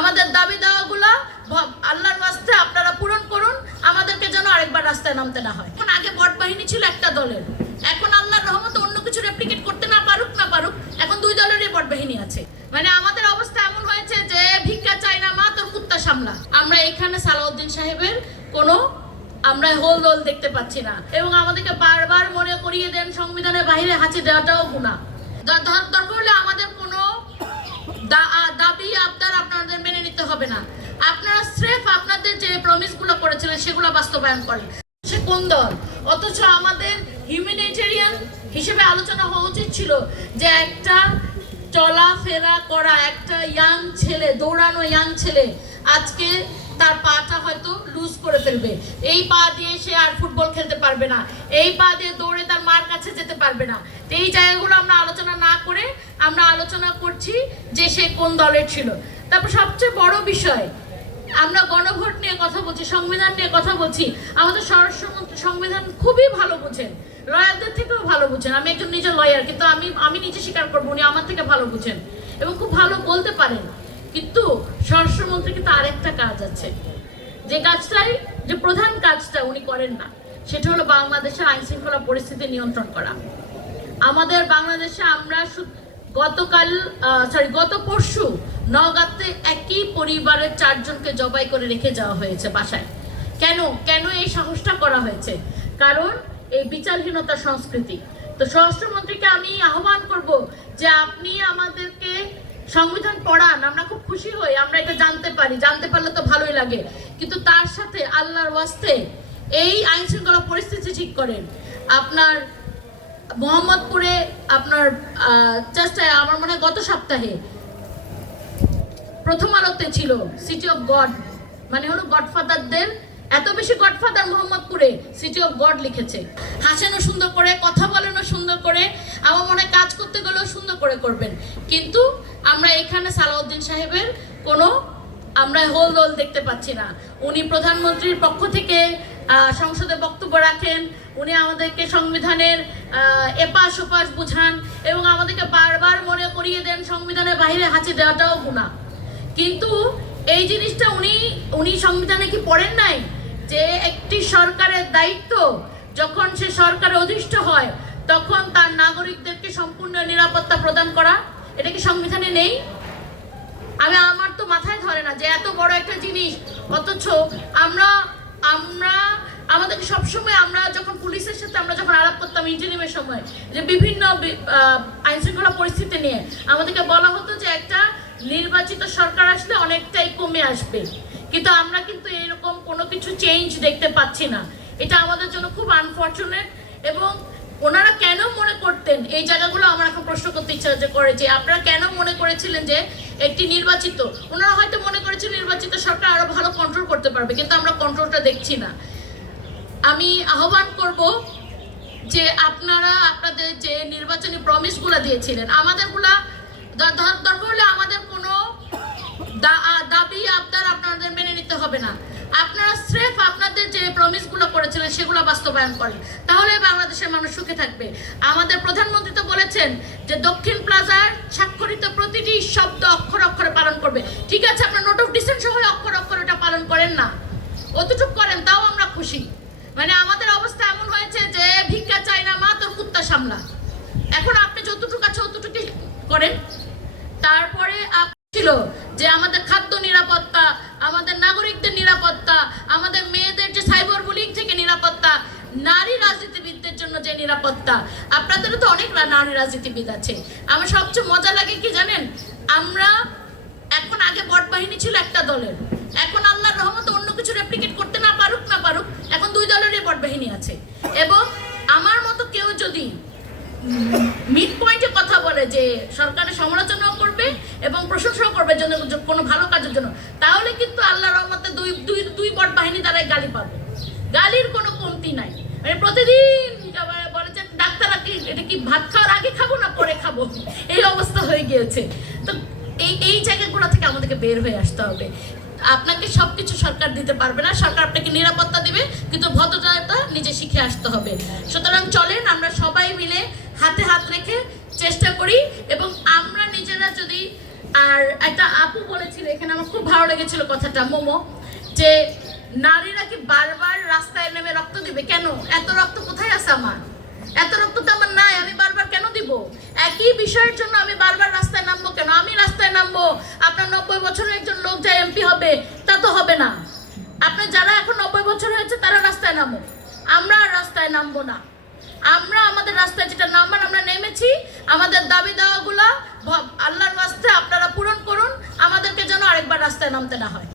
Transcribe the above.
আমাদের দাবি দাওয়াগুলো আল্লাহর ওয়াস্তে আপনারা পূরণ করুন, আমাদেরকে যেন আরেকবার রাস্তায় নামতে না হয়। এখন আগে বট বাহিনী ছিল একটা দলের, এখন আল্লাহর রহমতে অন্য কিছু রেপ্লিকেট করতে না পারুক এখন দুই দলেরই বট বাহিনী আছে। মানে আমাদের অবস্থা এমন হয়েছে যে ভিক্ষা চাই না মা, তোর কুত্তা সামলা। আমরা এখানে সালাউদ্দিন সাহেবের কোনো আমরা হোল দোল দেখতে পাচ্ছি না, এবং আমাদেরকে বারবার মনে করিয়ে দেন সংবিধানের বাইরে হাঁচি দেওয়াটাও গুনাহ। দরকার হলে আমাদের কোনো দাবি আবদার আপনাদের মেনে নিতে হবে না, আপনারা স্রেফ আপনাদের যে প্রমিসগুলো করেছিলেন সেগুলো বাস্তবায়ন করেন। সে কোন দল? অথচ আমাদের হিউম্যানিটেরিয়ান হিসেবে আলোচনা হওয়া উচিত ছিল যে একটা চলাফেরা করা একটা ইয়াং ছেলে, দৌড়ানো ইয়াং ছেলে আজকে তার পাটা হয়তো লুজ করে ফেলবে, এই পা দিয়ে সে আর ফুটবল খেলতে পারবে না, এই পা দিয়ে দৌড়ে তার মার কাছে যেতে পারবে না। এই জায়গাগুলো আমরা আলোচনা না করে আমরা আলোচনা করছি যে সে কোন দলের ছিল। তারপর সবচেয়ে বড় বিষয়, আমরা গণভোট নিয়ে কথা বলছি, সংবিধান নিয়ে কথা বলছি। আমাদের স্বরাষ্ট্রমন্ত্রী সংবিধান খুবই ভালো বুঝেন, লয়ারদের থেকেও ভালো বুঝেন। আমি একজন নিজে লয়ার, কিন্তু আমি নিজে স্বীকার করবো উনি আমার থেকে ভালো বুঝেন এবং খুব ভালো বলতে পারেন। কিন্তু স্বরাষ্ট্রমন্ত্রী কিন্তু আরেকটা কাজ আছে, যে কাজটাই যে প্রধান কাজটা উনি করেন না, সেটা হলো বাংলাদেশের আইন শৃঙ্খলা পরিস্থিতি নিয়ন্ত্রণ করা। আমাদের বাংলাদেশে আমরা গত পরশু নওগাঁতে একই পরিবারের 4 জনকে জবাই করে রেখে যাওয়া হয়েছে বাসায়। কেন এই সাহসটা করা হয়েছে? কারণ এই বিচারহীনতার সংস্কৃতি। তো স্বরাষ্ট্রমন্ত্রীকে আমি আহ্বান করব যে আপনি আমাদেরকে সংবিধান পড়ান, আমরা খুব খুশি হই, আমরা এটা জানতে পারলে তো ভালোই লাগে, কিন্তু তার সাথে আল্লাহর ওয়াস্তে এই আইন শৃঙ্খলা পরিস্থিতি ঠিক করেন। আপনার মোহাম্মদপুরে আপনার চেষ্টায় আমার মনে হয় গত সপ্তাহে প্রথম আলোতে ছিল সিটি অফ গড, মানে হলো গডফাদারদের এত বেশি গডফাদার মোহাম্মদপুরে সিটি অফ গড লিখেছে। হাসেনও সুন্দর করে, কথা বলেনও সুন্দর করে, আমার মনে হয় কাজ করতে গেলেও সুন্দর করে করবেন। কিন্তু আমরা এখানে সালাউদ্দিন সাহেবের কোনো আমরা হোল দোল দেখতে পাচ্ছি না। উনি প্রধানমন্ত্রীর পক্ষ থেকে সংসদে বক্তব্য রাখেন, উনি আমাদেরকে সংবিধানের এপাশ ওপাশ বুঝান এবং আমাদেরকে বারবার মনে করিয়ে দেন সংবিধানের বাইরে হাঁচি দেওয়াটাও গুনাহ। কিন্তু এই জিনিসটা উনি সংবিধানে কি পড়েন নাই যে একটি সরকারের দায়িত্ব যখন সে সরকারে অধিষ্ঠ হয় তখন তার নাগরিকদেরকে সম্পূর্ণ নিরাপত্তা প্রদান করা? এটা কি সংবিধানে নেই? আমার তো মাথায় ধরে না যে এত বড় একটা জিনিস, অথচ আমরা আমাদেরকে সবসময় আমরা যখন পুলিশের সাথে আমরা যখন আলাপ করতাম ইন্টারিমের সময়, যে বিভিন্ন আইন শৃঙ্খলা পরিস্থিতি নিয়ে আমাদেরকে বলা হতো যে একটা নির্বাচিত সরকার আসলে অনেকটাই কমে আসবে, কিন্তু আমরা কিন্তু এরকম কোনো কিছু চেঞ্জ দেখতে পাচ্ছি না। এটা আমাদের জন্য খুব আনফর্চুনেট। এবং ওনারা কেন মনে করতেন, এই জায়গাগুলো আমার এখন প্রশ্ন করতে ইচ্ছা করে যে আপনারা কেন মনে করেছিলেন যে একটি নির্বাচিত, ওনারা হয়তো মনে করেছিলেন নির্বাচিত সরকার আরো ভালো কন্ট্রোল করতে পারবে, কিন্তু আমরা কন্ট্রোলটা দেখছি না। আমি আহ্বান করব যে আপনারা আপনাদের যে নির্বাচনী প্রমিসগুলো দিয়েছিলেন, আমাদেরগুলা দরকার হলে আমাদের কোনো দাবি আবদার আপনাদের মেনে নিতে হবে না, আপনারা স্রেফ আপনাদের যে প্রমিসগুলো করেছিলেন সেগুলো বাস্তবায়ন করেন, তাহলে বাংলাদেশের মানুষ সুখে থাকবে। আমাদের প্রধানমন্ত্রী তো বলেছেন যে দক্ষিণ প্লাজার স্বাক্ষরিত প্রতিটি শব্দ অক্ষর অক্ষরে পালন করবে। ঠিক আছে, আপনার নোট অফ ডিসেন্ট সহ অক্ষর অক্ষরে এটা পালন করেন না, অতটুকু করেন, তাও আমরা খুশি। মানে আমাদের অবস্থা এমন হয়েছে যে ভিক্ষা চাই না মা, তোর কুত্তা সামলা। এখন আপনি যতটুকু আছে অতটুকু করেন। তারপরে ছিল যে আমাদের খাদ্য নিরাপত্তা, আমাদের নাগরিকদের নিরাপত্তা, আমাদের মেয়েদের যে সাইবার বুলিং থেকে নিরাপত্তা, নারী রাজনীতিবিদদের জন্য যে নিরাপত্তা। আপনাদেরও তো অনেক নারী রাজনীতিবিদ আছে। আমার সবচেয়ে মজা লাগে কি জানেন, আমরা এখন আগে বট বাহিনী ছিল একটা দলের, এখন আল্লাহর রহমতে অন্য কিছু রেপ্লিকেট করতে না পারুক এখন দুই দলেরই বট বাহিনী আছে। এবং আমার মতো কেউ যদি মিড পয়েন্টে কথা বলে যে সরকারের সমালোচনাও করবে এবং প্রশংসাও করবে জন্য কোনো ভালো কাজের জন্য, তাহলে কিন্তু আল্লাহর রহমতে দুই বট বাহিনী দ্বারাই গালি পাবে, গালির কোনো কমতি নাই। মানে প্রতিদিন বলে যে ডাক্তার এটা কি ভাত খাওয়ার আগে খাবো না পরে খাবো, এই অবস্থা হয়ে গিয়েছে। তো এই জায়গাগুলো থেকে আমাদেরকে বের হয়ে আসতে হবে। আপনাকে সবকিছু সরকার দিতে পারবে না, সরকার আপনাকে নিরাপত্তা দিবে, কিন্তু ভদ্রতা নিজে শিখে আসতে হবে। সুতরাং চলেন আমরা সবাই মিলে হাতে হাত রেখে চেষ্টা করি, এবং আমরা নিজেরা যদি আর একটা আপু বলেছিল এখানে, আমার খুব ভালো লেগেছিল কথাটা, মোমো, যে নারীরা কি বারবার রাস্তায় নেমে রক্ত দিবে? কেন? এত রক্ত কোথায় আছে আমার? এত রক্ত তো আমার নাই, আমি বারবার কেন দিব? একই বিষয়ের জন্য আমি বারবার রাস্তায় নামবো কেন? আমি রাস্তায় নামবো, আপনার 90 বছরের একজন লোক যে এমপি হবে তা তো হবে না। আপনার যারা এখন 90 বছর হয়েছে তারা রাস্তায় নামো, আমরা আর রাস্তায় নামবো না। আমরা আমাদের রাস্তায় যেটা নামবার আমরা নেমেছি, আমাদের দাবি দাওয়াগুলো আল্লাহর ওয়াস্তে আপনারা পূরণ করুন, আমাদেরকে যেন আরেকবার রাস্তায় নামতে না হয়।